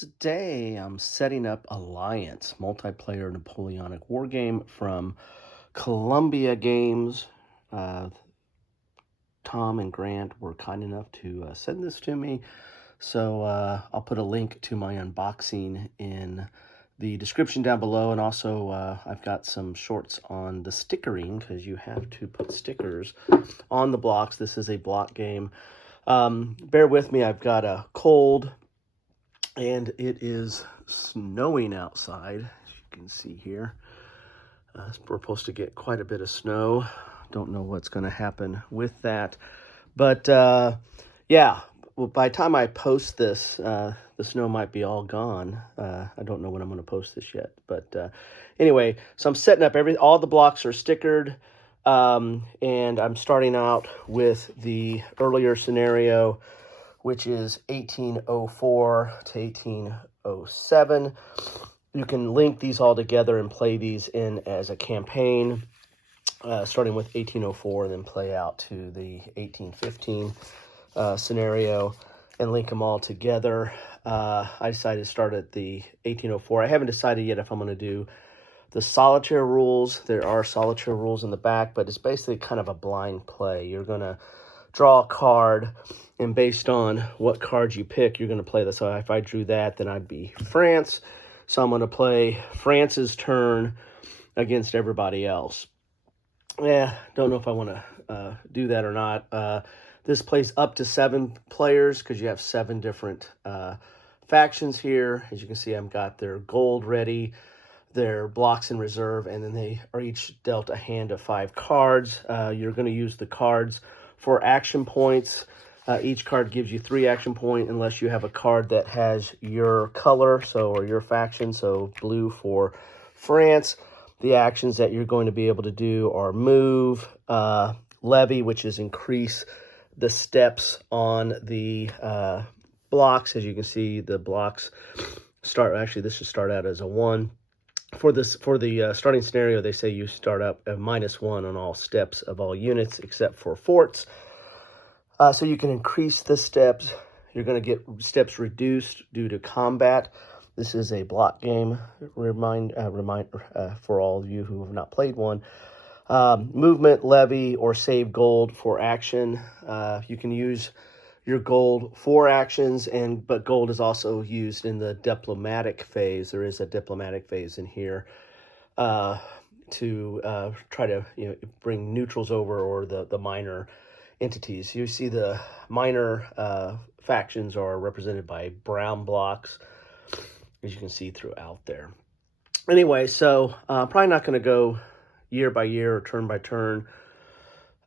Today I'm setting up Alliance, multiplayer Napoleonic war game from Columbia Games. Uh, Tom and Grant were kind enough to send this to me, so I'll put a link to my unboxing in the description down below, and also I've got some shorts on the stickering, because you have to put stickers on the blocks. This is a block game. Bear with me, I've got a cold, and it is snowing outside, as you can see here. We're supposed to get quite a bit of snow. Don't know what's going to happen with that. But, yeah, well, by the time I post this, the snow might be all gone. I don't know when I'm going to post this yet. But anyway, so I'm setting up all the blocks are stickered. And I'm starting out with the earlier scenario, which is 1804 to 1807. You can link these all together and play these in as a campaign, starting with 1804 and then play out to the 1815 scenario and link them all together. I decided to start at the 1804. I haven't decided yet if I'm going to do the solitaire rules. There are solitaire rules in the back, but it's basically kind of a blind play. You're going to draw a card, and based on what cards you pick, you're going to play this. So if I drew that, then I'd be France. So I'm going to play France's turn against everybody else. Don't know if I want to do that or not. This plays up to 7 players because you have 7 different factions here. As you can see, I've got their gold ready, their blocks in reserve, and then they are each dealt a hand of 5 cards. You're going to use the cards for action points. Each card gives you 3 action points unless you have a card that has your color, or your faction, so blue for France. The actions that you're going to be able to do are move, levy, which is increase the steps on the blocks. As you can see, the blocks this should start out as a 1. For the starting scenario, they say you start up at -1 on all steps of all units except for forts. So you can increase the steps. You're going to get steps reduced due to combat. This is a block game. For all of you who have not played one. Movement, levy, or save gold for action. You can use your gold for actions, but gold is also used in the diplomatic phase. There is a diplomatic phase in here to try to bring neutrals over, or the minor entities. You see the minor factions are represented by brown blocks, as you can see throughout there. Anyway, so probably not going to go year by year or turn by turn.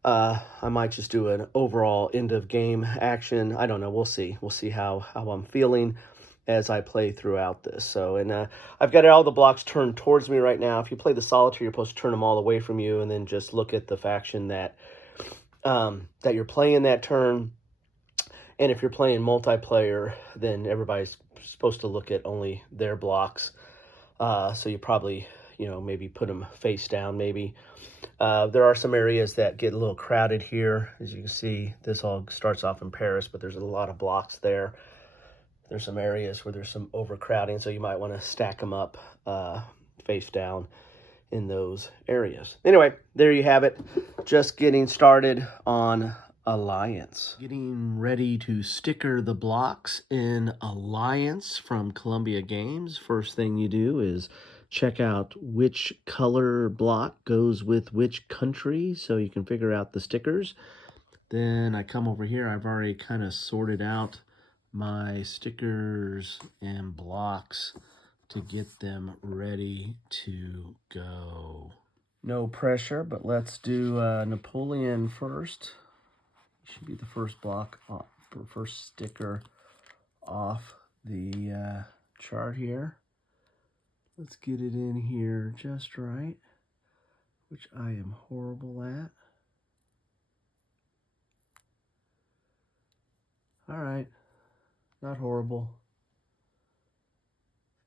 I might just do an overall end of game action. I don't know. We'll see. We'll see how I'm feeling as I play throughout this. So, and I've got all the blocks turned towards me right now. If you play the solitaire, you're supposed to turn them all away from you, and then just look at the faction that you're playing that turn. And if you're playing multiplayer, then everybody's supposed to look at only their blocks. So you probably, maybe put them face down, maybe. There are some areas that get a little crowded here. As you can see, this all starts off in Paris, but there's a lot of blocks there. There's some areas where there's some overcrowding, so you might want to stack them up face down in those areas. Anyway, there you have it. Just getting started on Alliance. Getting ready to sticker the blocks in Alliance from Columbia Games. First thing you do is check out which color block goes with which country, so you can figure out the stickers. Then I come over here. I've already kind of sorted out my stickers and blocks to get them ready to go. No pressure, but let's do Napoleon first. Should be the first block off, first sticker off the chart here. Let's get it in here just right, which I am horrible at. All right, not horrible.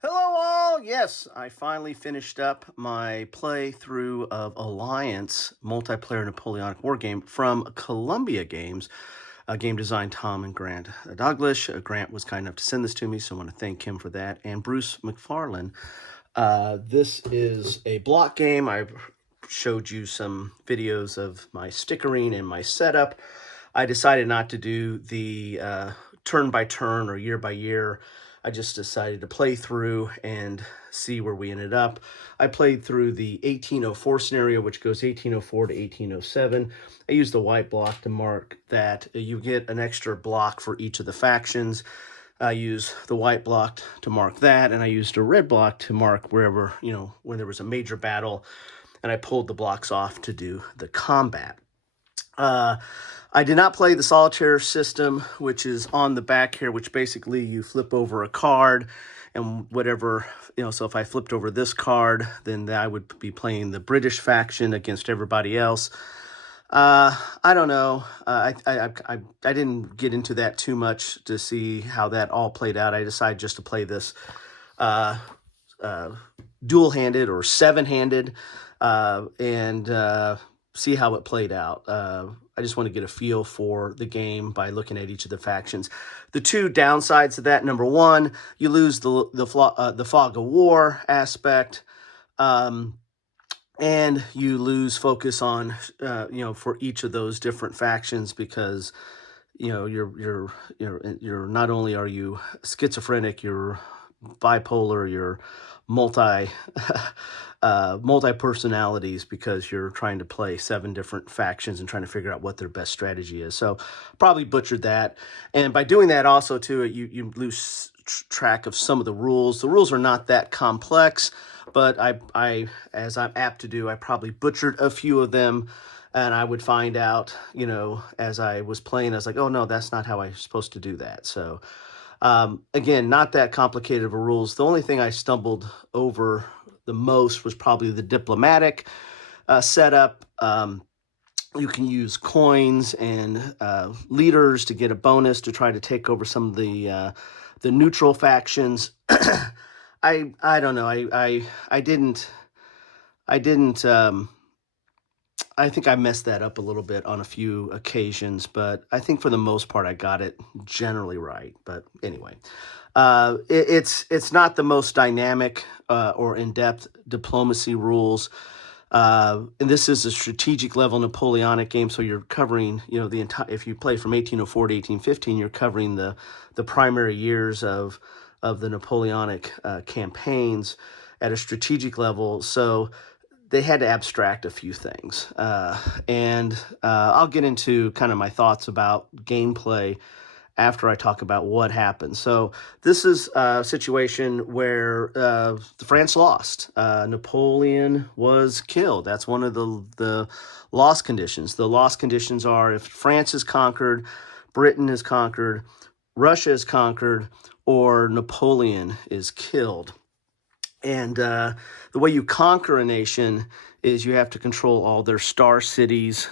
Hello all! Yes, I finally finished up my playthrough of Alliance multiplayer Napoleonic war game from Columbia Games. Game design Tom and Grant Douglas. Grant was kind enough to send this to me, so I want to thank him for that. And Bruce McFarlane. This is a block game. I've showed you some videos of my stickering and my setup. I decided not to do the turn by turn or year by year. I just decided to play through and see where we ended up. I played through the 1804 scenario, which goes 1804 to 1807. I used the white block to mark that you get an extra block for each of the factions. I used the white block to mark that, and I used a red block to mark wherever, when there was a major battle, and I pulled the blocks off to do the combat. I did not play the solitaire system, which is on the back here, which basically you flip over a card and whatever, so if I flipped over this card, then I would be playing the British faction against everybody else. I don't know. I didn't get into that too much to see how that all played out. I decided just to play this dual-handed or seven-handed and see how it played out. I just want to get a feel for the game by looking at each of the factions. The two downsides of that: number one, you lose the fog of war aspect. And you lose focus on, for each of those different factions because, you're not only are you schizophrenic, you're bipolar, you're multi personalities because you're trying to play 7 different factions and trying to figure out what their best strategy is. So probably butchered that. And by doing that also too, you lose track of some of the rules. The rules are not that complex, but I, as I'm apt to do, I probably butchered a few of them, and I would find out, as I was playing, I was like, oh no, that's not how I'm supposed to do that. So, again, not that complicated of a rules. The only thing I stumbled over the most was probably the diplomatic setup. You can use coins and leaders to get a bonus to try to take over some of the neutral factions. I don't know. I didn't. I think I messed that up a little bit on a few occasions, but I think for the most part I got it generally right. But anyway, it's not the most dynamic or in-depth diplomacy rules. And this is a strategic level Napoleonic game, so you're covering, the entire. If you play from 1804 to 1815, you're covering the primary years of the Napoleonic campaigns at a strategic level. So they had to abstract a few things. And I'll get into kind of my thoughts about gameplay after I talk about what happened. So this is a situation where France lost. Napoleon was killed. That's one of the loss conditions. The loss conditions are if France is conquered, Britain is conquered, Russia is conquered, or Napoleon is killed. And the way you conquer a nation is you have to control all their star cities,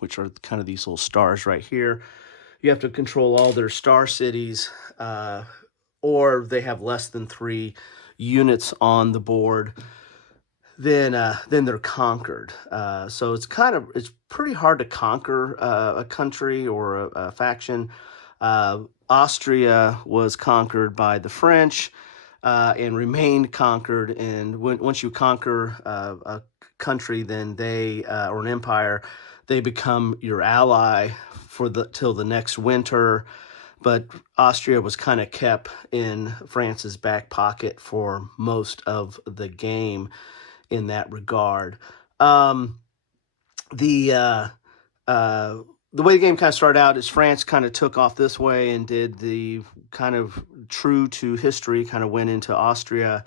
which are kind of these little stars right here. You have to control all their star cities, or they have less than 3 units on the board. Then they're conquered. So it's pretty hard to conquer a country or a faction. Austria was conquered by the French and remained conquered. And once you conquer a country, then they or an empire, they become your ally till the next winter. But Austria was kind of kept in France's back pocket for most of the game in that regard. The way the game kind of started out is France kind of took off this way and did the kind of true to history, kind of went into Austria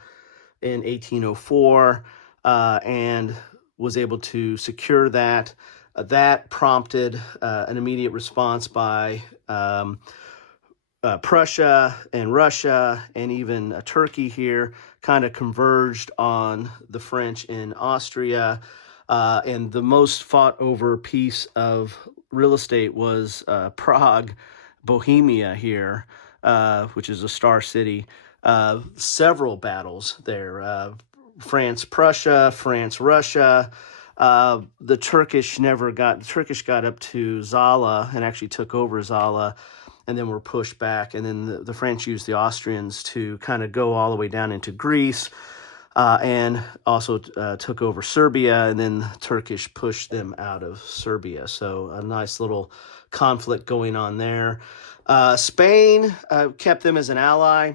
in 1804 and was able to secure that. That prompted an immediate response by Prussia and Russia and even Turkey here kind of converged on the French in Austria. And the most fought over piece of real estate was Prague, Bohemia here, which is a star city. Several battles there. France-Prussia, France-Russia, The Turkish got up to Zala and actually took over Zala, and then were pushed back. And then the French used the Austrians to kind of go all the way down into Greece, and also took over Serbia, and then the Turkish pushed them out of Serbia. So a nice little conflict going on there. Spain kept them as an ally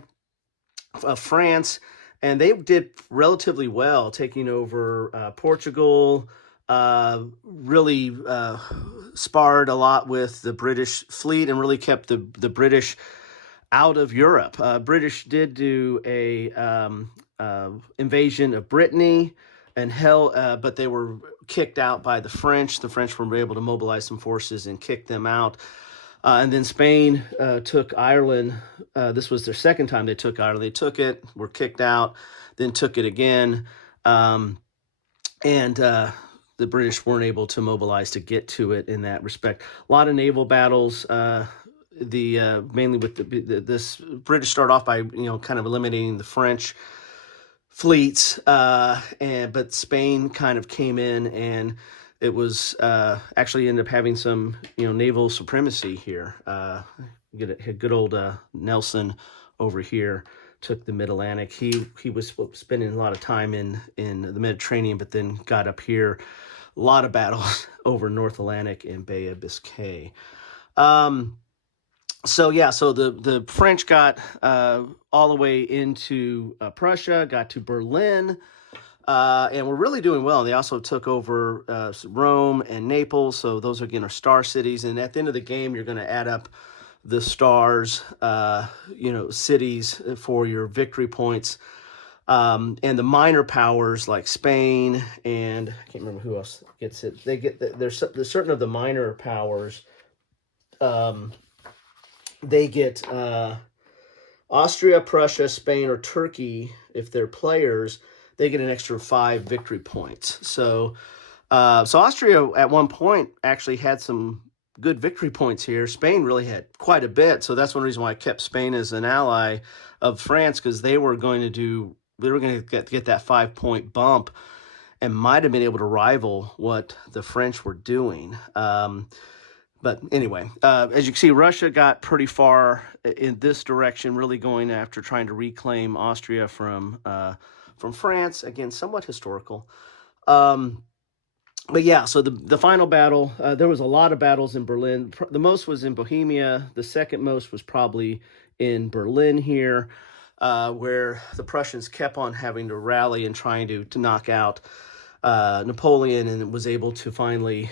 of France, and they did relatively well, taking over Portugal. Really sparred a lot with the British fleet and really kept the British out of Europe. British did do a invasion of Brittany and but they were kicked out by the French. The French were able to mobilize some forces and kick them out. And then Spain took Ireland. This was their second time they took Ireland. They took it, were kicked out, then took it again. And the British weren't able to mobilize to get to it in that respect. A lot of naval battles. Mainly with this British start off by kind of eliminating the French fleets, but Spain kind of came in, and it was actually ended up having some naval supremacy here. Good old Nelson over here took the Mid-Atlantic. He was spending a lot of time in the Mediterranean, but then got up here. A lot of battles over North Atlantic and Bay of Biscay. So the French got all the way into Prussia, got to Berlin, and were really doing well. They also took over Rome and Naples. So those again are star cities. And at the end of the game, you're going to add up the stars, cities for your victory points. And the minor powers like Spain and I can't remember who else gets it. There's certain of the minor powers. They get Austria, Prussia, Spain, or Turkey. If they're players, they get an extra 5 victory points. So Austria at one point actually had some good victory points here. Spain really had quite a bit. So that's one reason why I kept Spain as an ally of France, because they were going to get that 5-point bump and might have been able to rival what the French were doing. But anyway, as you can see, Russia got pretty far in this direction, really going after trying to reclaim Austria from France. Again, somewhat historical. But yeah, so the final battle, there was a lot of battles in Berlin. The most was in Bohemia. The second most was probably in Berlin here, where the Prussians kept on having to rally and trying to knock out Napoleon, and was able to finally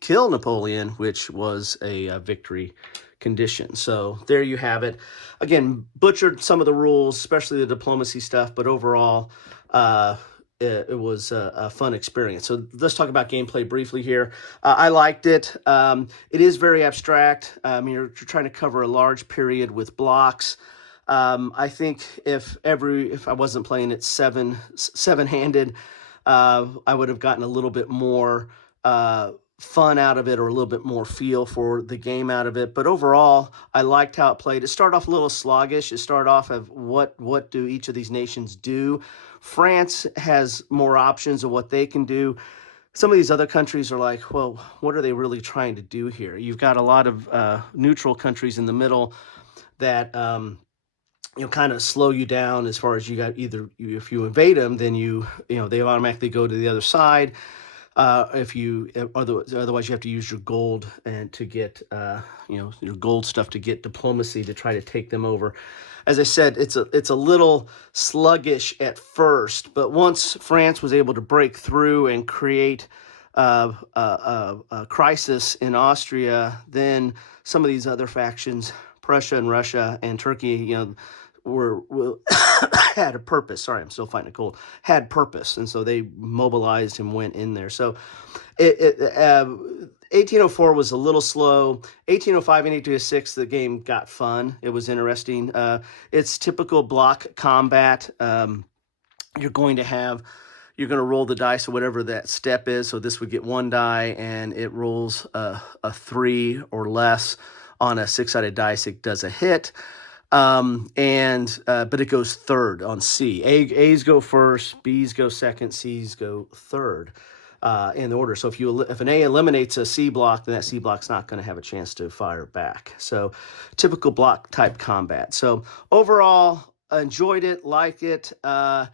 kill Napoleon, which was a victory condition. So there you have it. Again, butchered some of the rules, especially the diplomacy stuff, but overall, it was a fun experience. So let's talk about gameplay briefly here. I liked it. It is very abstract. You're trying to cover a large period with blocks. I think if I wasn't playing it seven-handed, I would have gotten a little bit more fun out of it, or a little bit more feel for the game out of it. But overall, I liked how it played. It started off a little sluggish. It started off of what do each of these nations do. France has more options of what they can do. Some of these other countries are like, well, what are they really trying to do here? You've got a lot of neutral countries in the middle that kind of slow you down, as far as you got if you invade them, then they automatically go to the other side. Otherwise you have to use your gold and to get your gold stuff to get diplomacy to try to take them over. As I said, it's a little sluggish at first, but once France was able to break through and create a crisis in Austria, then some of these other factions, Prussia and Russia and Turkey, were had a purpose. Sorry, I'm still fighting a cold. Had purpose, and so they mobilized and went in there. So, 1804 was a little slow. 1805 and 1806, the game got fun. It was interesting. It's typical block combat. You're going to roll the dice or whatever that step is. So this would get 1 die, and it rolls a 3 or less on a 6-sided dice. It does a hit. But it goes third on C. A's go first, B's go second, C's go third in order. So if an A eliminates a C block, then that C block's not going to have a chance to fire back. So typical block type combat. So overall, enjoyed it, liked it. The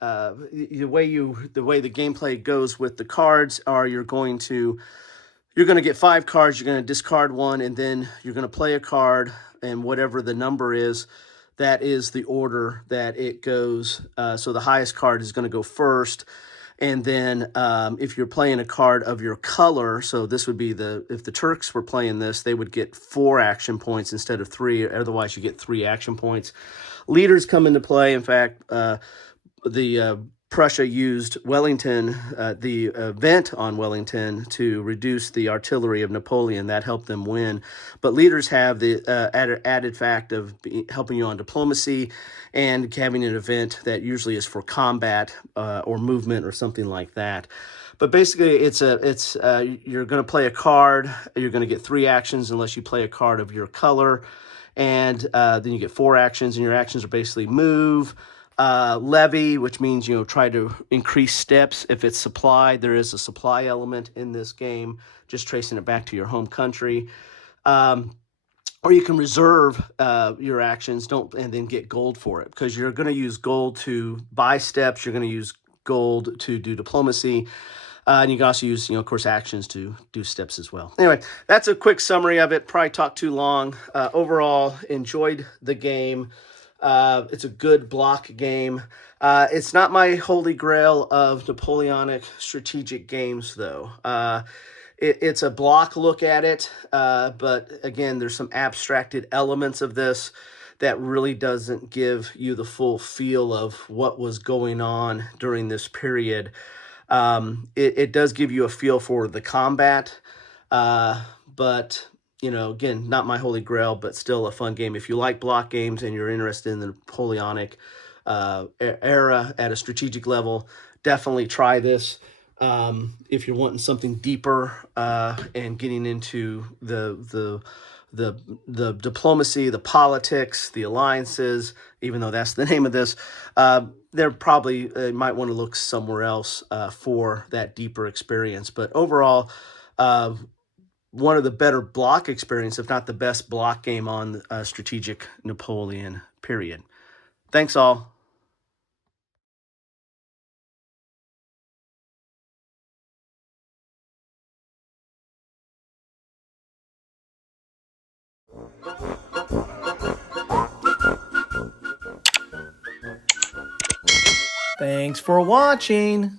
way the gameplay goes with the cards are you're going to get 5 cards, you're going to discard one, and then you're going to play a card, and whatever the number is, that is the order that it goes. So the highest card is going to go first, and then if you're playing a card of your color, so this would be if the Turks were playing this, they would get 4 action points instead of 3, otherwise you get 3 action points. Leaders come into play. In fact, Prussia used Wellington, the event on Wellington, to reduce the artillery of Napoleon. That helped them win. But leaders have the added fact of helping you on diplomacy and having an event that usually is for combat or movement or something like that. But basically, you're going to play a card. You're going to get 3 actions unless you play a card of your color. And then you get 4 actions, and your actions are basically move, levy, which means, try to increase steps. If it's supply, there is a supply element in this game, just tracing it back to your home country. Or you can reserve your actions, and then get gold for it, because you're going to use gold to buy steps. You're going to use gold to do diplomacy. And you can also use, of course, actions to do steps as well. Anyway, that's a quick summary of it. Probably talked too long. Overall, enjoyed the game. It's a good block game. It's not my holy grail of Napoleonic strategic games, though. It's a block look at it, but again, there's some abstracted elements of this that really doesn't give you the full feel of what was going on during this period. It does give you a feel for the combat, but again, not my holy grail, but still a fun game. If you like block games and you're interested in the Napoleonic era at a strategic level, definitely try this. If you're wanting something deeper and getting into the diplomacy, the politics, the alliances, even though that's the name of this, they're probably might want to look somewhere else for that deeper experience. But overall, one of the better block experience, if not the best block game on strategic Napoleon period. Thanks all. Thanks for watching.